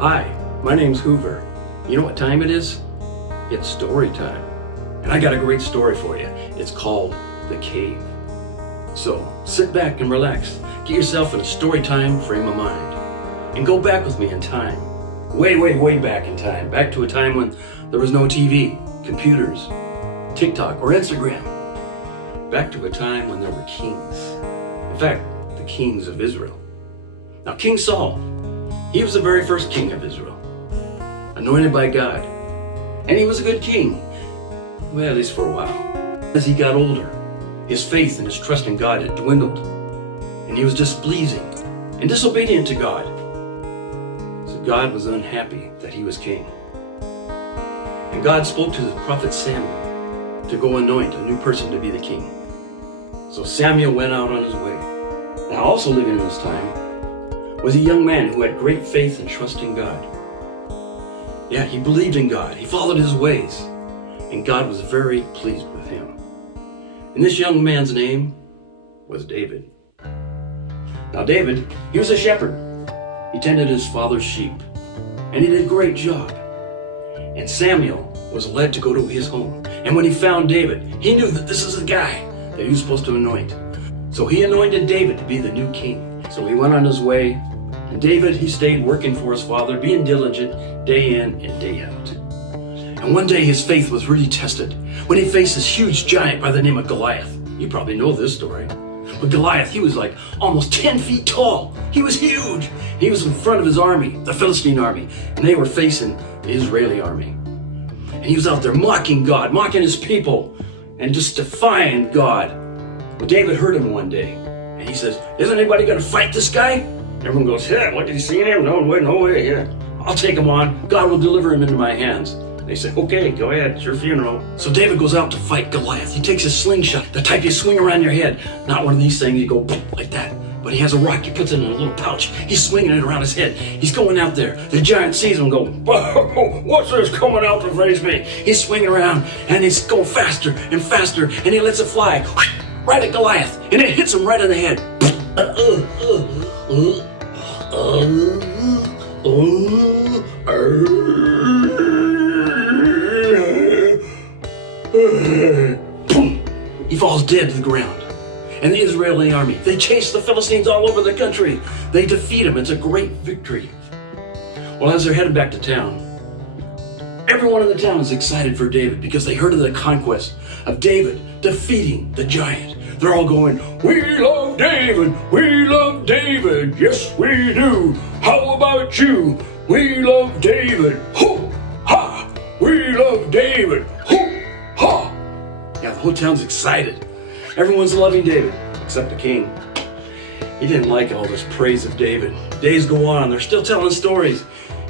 Hi, my name's Hoover. You know what time it is? It's story time. And I got a great story for you. It's called The Cave. So sit back and relax. Get yourself in a story time frame of mind. And go back with me in time. Way back in time. Back to a time when there was no TV, computers, TikTok, or Instagram. Back to a time when there were kings. In fact, the kings of Israel. Now, King Saul, he was the very first king of Israel, anointed by God. And he was a good king, well, at least for a while. As he got older, his faith and his trust in God had dwindled, and he was displeasing and disobedient to God. So God was unhappy that he was king. And God spoke to the prophet Samuel to go anoint a new person to be the king. So Samuel went out on his way. Now, also living in this time was a young man who had great faith and trust in God. Yeah, he believed in God. He followed his ways. And God was very pleased with him. And this young man's name was David. Now David, he was a shepherd. He tended his father's sheep. And he did a great job. And Samuel was led to go to his home. And when he found David, he knew that this is the guy that he was supposed to anoint. So he anointed David to be the new king. So he went on his way, and David, he stayed working for his father, being diligent day in and day out. And one day his faith was really tested when he faced this huge giant by the name of Goliath. You probably know this story. But Goliath, he was like almost 10 feet tall. He was huge. He was in front of his army, the Philistine army, and they were facing the Israeli army. And he was out there mocking God, mocking his people, and just defying God. But David heard him one day, and he says, "Isn't anybody going to fight this guy?" Everyone goes, "Yeah, what, did you see him? No way, yeah. I'll take him on. God will deliver him into my hands." They say, "Okay, go ahead, it's your funeral." So David goes out to fight Goliath. He takes his slingshot, the type you swing around your head. Not one of these things you go like that. But he has a rock, he puts it in a little pouch. He's swinging it around his head. He's going out there. The giant sees him going, "Whoa, what's this coming out to face me?" He's swinging around, and he's going faster and faster, and he lets it fly right at Goliath, and it hits him right in the head. Boom! He falls dead to the ground. And the Israeli army, they chase the Philistines all over the country. They defeat them. It's a great victory. Well, as they're headed back to town, everyone in the town is excited for David because they heard of the conquest of David defeating the giant. They're all going, "We love David, we love David, yes we do. How about you? We love David, hoo, ha, we love David, hoo, ha." Yeah, the whole town's excited. Everyone's loving David, except the king. He didn't like all this praise of David. Days go on, they're still telling stories.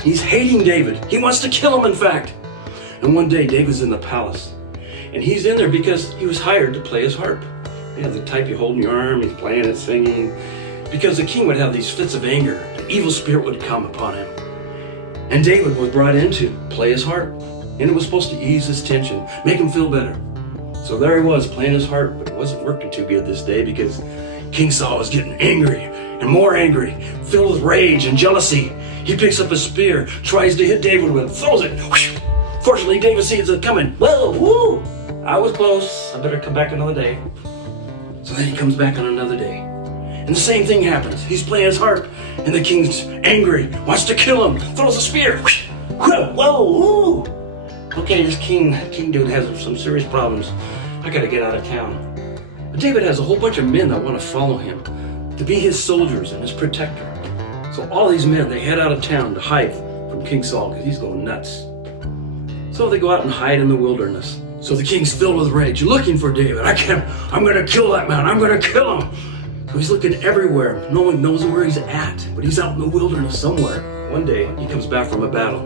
He's hating David. He wants to kill him, in fact. And one day, David's in the palace. And he's in there because he was hired to play his harp. Yeah, the type you hold in your arm, he's playing it, singing. Because the king would have these fits of anger. An evil spirit would come upon him. And David was brought in to play his harp. And it was supposed to ease his tension, make him feel better. So there he was, playing his harp, but it wasn't working too good this day because King Saul was getting angry and more angry, filled with rage and jealousy. He picks up a spear, tries to hit David with it, throws it. Whoosh! Fortunately, David sees it coming. "Whoa, woo! I was close. I better come back another day." So then he comes back on another day. And the same thing happens. He's playing his harp, and the king's angry, wants to kill him, throws a spear. Whoosh! Whoa, woo! Okay, this king dude has some serious problems. I gotta get out of town. But David has a whole bunch of men that want to follow him, to be his soldiers and his protector. So all these men, they head out of town to hide from King Saul because he's going nuts. So they go out and hide in the wilderness. So the king's filled with rage, looking for David. I'm gonna kill that man, I'm gonna kill him. So he's looking everywhere. No one knows where he's at, but he's out in the wilderness somewhere. One day, he comes back from a battle.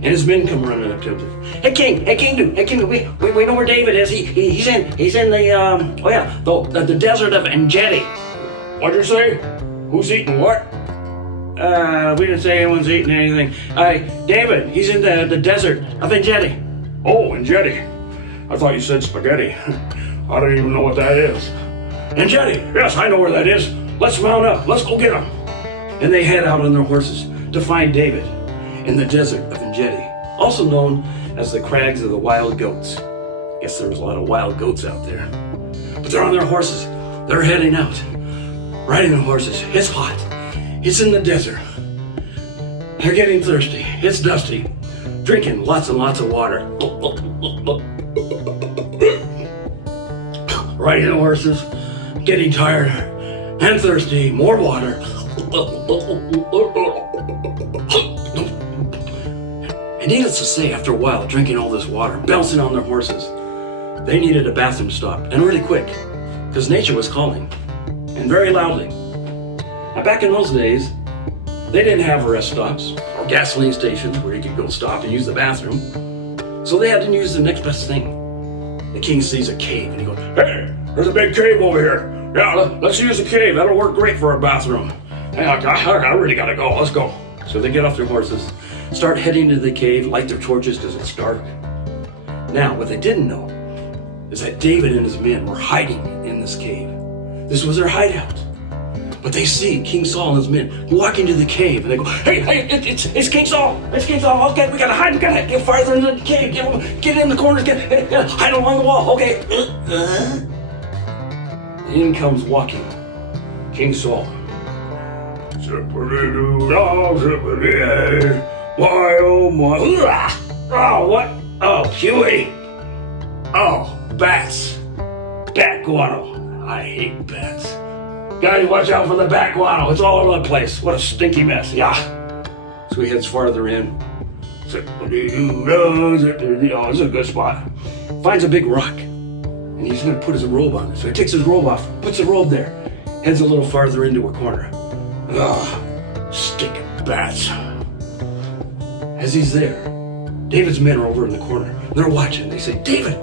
And his men come running up to him. Hey king, we know where David is. He's in the desert of En-Gedi." "What'd you say? Who's eating what?" We didn't say anyone's eating anything. David, he's in the desert of En-Gedi." "Oh, En-Gedi. I thought you said spaghetti. I don't even know what that is." "En-Gedi, yes, I know where that is. Let's mount up. Let's go get him." And they head out on their horses to to find David in the desert of En-Gedi, also known as the Crags of the Wild Goats. I guess there was a lot of wild goats out there. But they're on their horses. They're heading out, riding the horses. It's hot. It's in the desert. They're getting thirsty. It's dusty. Drinking lots and lots of water. Riding the horses, getting tired and thirsty. More water. And needless to say, after a while, drinking all this water, bouncing on their horses, they needed a bathroom stop, and really quick, because nature was calling, and very loudly. Now, back in those days, they didn't have rest stops or gasoline stations where you could go stop and use the bathroom, so they had to use the next best thing. The king sees a cave, and he goes, "Hey, there's a big cave over here. Yeah, let's use the cave. That'll work great for a bathroom. Hey, I really gotta go. Let's go." So they get off their horses, start heading to the cave, light their torches because it's dark. Now, what they didn't know is that David and his men were hiding in this cave. This was their hideout. But they see King Saul and his men walk into the cave, and they go, "Hey, it's King Saul. It's King Saul. Okay, we gotta hide. We gotta get farther into the cave. Get in the corners. Hide along the wall. Okay." In comes walking King Saul. Why, oh my. Oh, what? Oh, Huey. Oh, bats. Bat guano. I hate bats. Guys, watch out for the bat guano. It's all over the place. What a stinky mess. Yeah. So he heads farther in. Oh, this is a good spot. Finds a big rock. And he's going to put his robe on it. So he takes his robe off, puts the robe there, heads a little farther into a corner. Ugh, stinking bats. As he's there, David's men are over in the corner. They're watching. They say, David,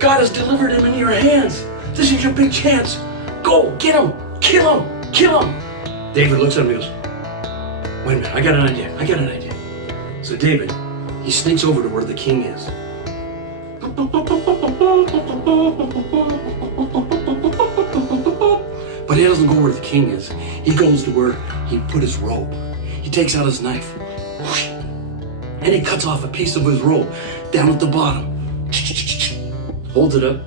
God has delivered him into your hands. This is your big chance. Go, get him, kill him. David looks at him and goes, wait a minute, I got an idea. So David, he sneaks over to where the king is. But he doesn't go where the king is. He goes to where he put his robe. He takes out his knife, and he cuts off a piece of his robe down at the bottom. Holds it up.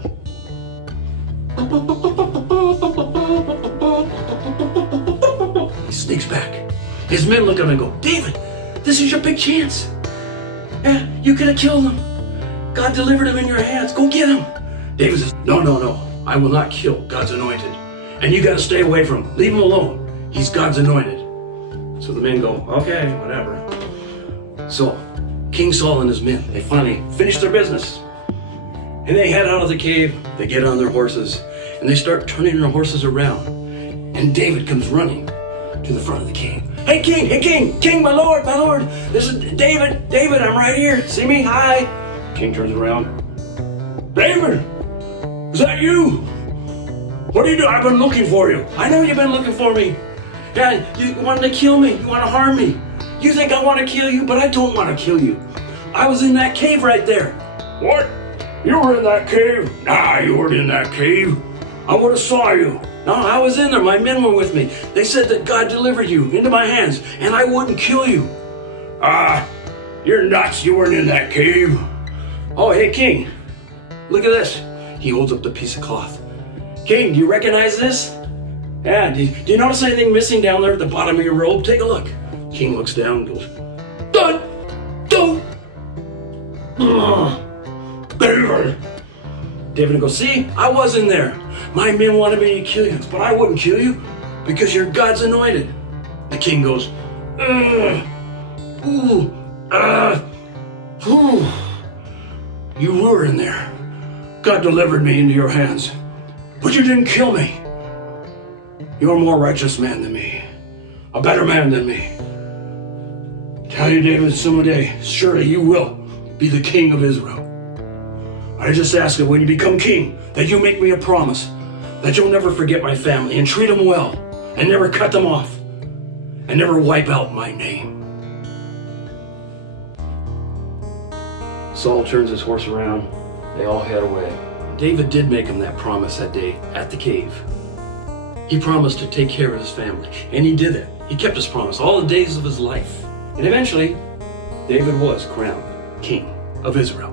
He sneaks back. His men look at him and go, David, this is your big chance. Yeah, you could have killed him. God delivered him in your hands. Go get him. David says, no. I will not kill God's anointed. And you got to stay away from him. Leave him alone. He's God's anointed. So the men go, okay, whatever. So King Saul and his men, they finally finish their business. And they head out of the cave. They get on their horses. And they start turning their horses around. And David comes running to the front of the cave. Hey, King, my lord. This is David, I'm right here. See me? Hi. King turns around. David, is that you? What are you doing? I've been looking for you. I know you've been looking for me. Yeah, you wanted to kill me. You want to harm me. You think I want to kill you, but I don't want to kill you. I was in that cave right there. What? You were in that cave? Nah, you weren't in that cave. I would have saw you. No, I was in there. My men were with me. They said that God delivered you into my hands, and I wouldn't kill you. You're nuts. You weren't in that cave. Oh, hey, King. Look at this. He holds up the piece of cloth. King, do you recognize this? Yeah, do you notice anything missing down there at the bottom of your robe? Take a look. King looks down and goes, Don't! David goes, see, I was in there. My men wanted me to kill you, but I wouldn't kill you because you're God's anointed. The king goes, You were in there. God delivered me into your hands, but you didn't kill me. You're a more righteous man than me, a better man than me. Tell you, David, someday, surely you will be the king of Israel. I just ask that when you become king, that you make me a promise that you'll never forget my family and treat them well and never cut them off and never wipe out my name. Saul turns his horse around. They all head away. David did make him that promise that day at the cave. He promised to take care of his family, and he did it. He kept his promise all the days of his life. And eventually, David was crowned king of Israel.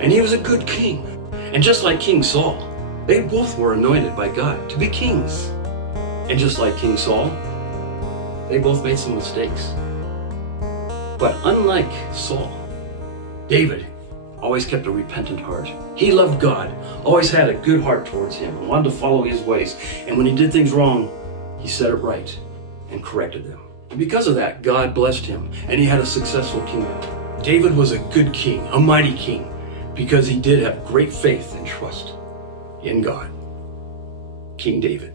And he was a good king. And just like King Saul, they both were anointed by God to be kings. And just like King Saul, they both made some mistakes. But unlike Saul, David always kept a repentant heart. He loved God, always had a good heart towards him, and wanted to follow his ways. And when he did things wrong, he set it right and corrected them. And because of that, God blessed him, and he had a successful kingdom. David was a good king, a mighty king, because he did have great faith and trust in God. King David.